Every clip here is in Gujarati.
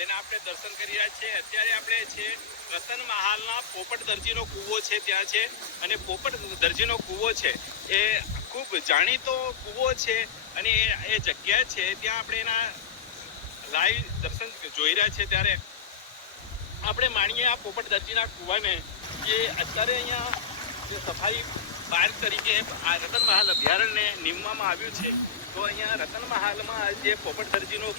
તેના આપણે દર્શન કરી રહ્યા છીએ। અત્યારે આપણે છે રતન મહાલના પોપટ દરજીનો કૂવો છે ત્યાં છે, અને પોપટ દરજીનો કૂવો છે એ ખૂબ જાણીતો કૂવો છે, અને એ જગ્યા છે ત્યાં આપણે એના લાઈવ દર્શન જોઈ રહ્યા છે। ત્યારે આપણે માણીએ આ પોપટ દરજીના કૂવાને, કે અત્યારે અહીંયા જે સફાઈ પાર્ક તરીકે આ રતન મહાલ અભયારણ્યને નીમવામાં આવ્યું છે, તો અહીંયા રતન મહાલમાં જે પોપટ દરજીનો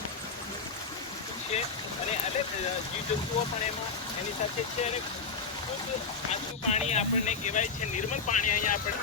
અને અનેક જીવજંતુઓ પણ એમાં એની સાથે છે, અને ખૂબ આછું પાણી આપણને કહેવાય છે, નિર્મળ પાણી અહીંયા આપણે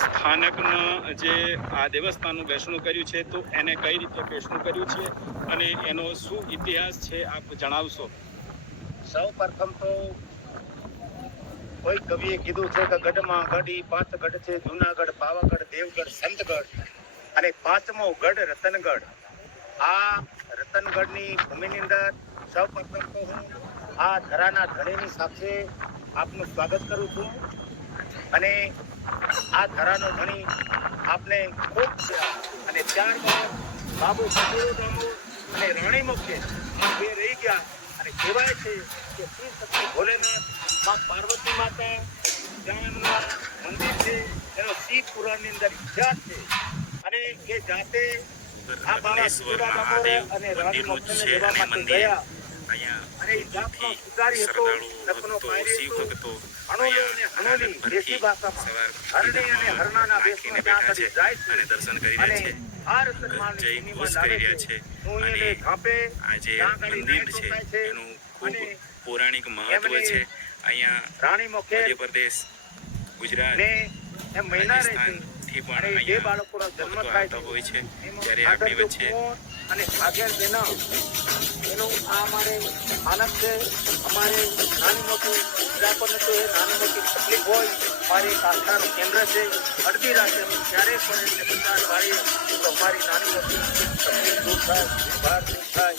સ્થાનકના જે આ દેવસ્થાનનું બેસણું કર્યું છે, તો એને કઈ રીતે બેસણું કર્યું છે અને એનો શું ઇતિહાસ છે આપ જણાવશો? સૌ પ્રથમ તો કોઈ કવિએ કીધું છે કે ગઢમાં ગઢ 5 ગઢ છે, જુનાગઢ, પાવાગઢ, દેવગઢ, સંતગઢ અને 5મો ગઢ રતનગઢ। આ રતનગઢની ભૂમિની અંદર સૌ પ્રથમ તો હું આ ધરાના ધણીની સાથે આપનું સ્વાગત કરું છું, અને આ ધરાનો ધણી આપને ખૂબ અને ત્યારબાદ બાબુ સદીદામો અને રાણી મુખે આ બે રહી ગયા, અને કહેવાય છે કે શ્રી શક્તિ ભોલેનાથ માં પાર્વતી માતા જ્યાં મંદિર છે એનો શિવ પુરાણની અંદર ઇતિહાસ છે, અને એ જાતે આ બાબા સદીદામો અને રાણી મુખને લેવા માટે ગયા, અને એ જાતનો સુધારી હતો, લખનો પાયરી હતો, હણોલો અને હણોલી દેશી ભાષામાં હરણી અને હરણાના વેશમાં ત્યાં કરી જાય છે, અને દર્શન કરી રહ્યા છે, આ રતનમાળની ભૂમિમાં લાવે છે। હું એને ઝાંપે આ જે મંદિર છે એનું ખૂબ પૌરાણિક મહત્વ છે। અહીંયા રાણી મુખે મધ્યપ્રદેશ, ગુજરાત ને એમ મહિના રહે છે, થી પણ અને જે બાળકોનો જન્મ થાય છે હોય છે, ત્યારે આપણી વચ્ચે અને ભાગેલ બહેનો એનું આ અમારે માનક છે. અમારે નાની મોટી ઈજા પણ તો એ નાની મોટી તકલીફ હોય અમારે એક આસ્થાનું કેન્દ્ર છે. અડધી રાતે અમે ક્યારે પણ એટલે પ્રસાદ પાડીએ તો અમારી નાની મોટી તકલીફ દૂર થાય, ભાર દૂર થાય.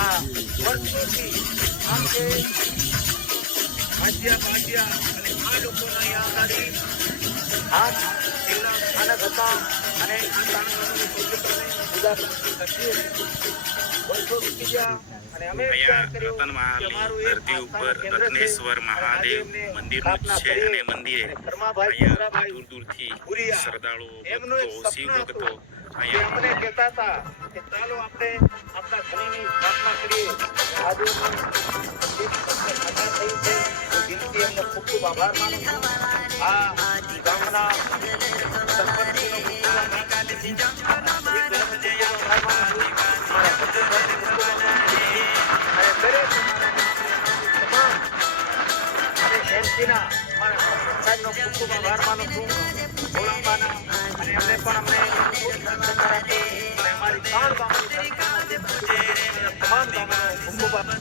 આ વર્ષોથી આમ કે ભાજ્યા અને આ લોકોના અહીંયા આગળ હાથ છેલ્લા સ્થાનક હતા અને આ સ્થાનકોની પૂજા કરતી હતી. વર્ષો વીતી ગયા અને અમે વિચાર કર્યો કે અમારું એક ધરતી ઉપર આસ્થાનું કેન્દ્ર છે. રત્નેશ્વર મહાદેવ મંદિરનું જ છે અને મંદિરે ધર્માભાઈ અહીંયા ચંદ્રાભાઈ દૂર દૂરથી ભુરિયા શ્રદ્ધાળુઓ એમનું એક ભક્તો શિવ સપનું ભક્તો હતું કે અહીંયા અમને કહેતા હતા કે ચાલો આપણે આપણા ધણીની સ્થાપના કરીએ. આજે એમની ઘટના થઈ છે. હું દિલથી એમનો ખૂબ ખૂબ આભાર માનું છું. આ ગામના સરપંચનો ખૂબ ખૂબ આભાર માનું છું. આભાર માનું છું. મારા સચિવભાઈનો ખૂબ ખૂબ આભાર માનું છું. અને દરેક તમામ અને એમસીના મારા સાહેબનો ખૂબ ખૂબ આભાર માનું છું. ભોળાબાના અને એમને પણ અમને ખૂબ સહકાર આપ્યો અને અમારી 3 ગામની સરકારના તમામ ગામોનો ખૂબ ખૂબ આભાર.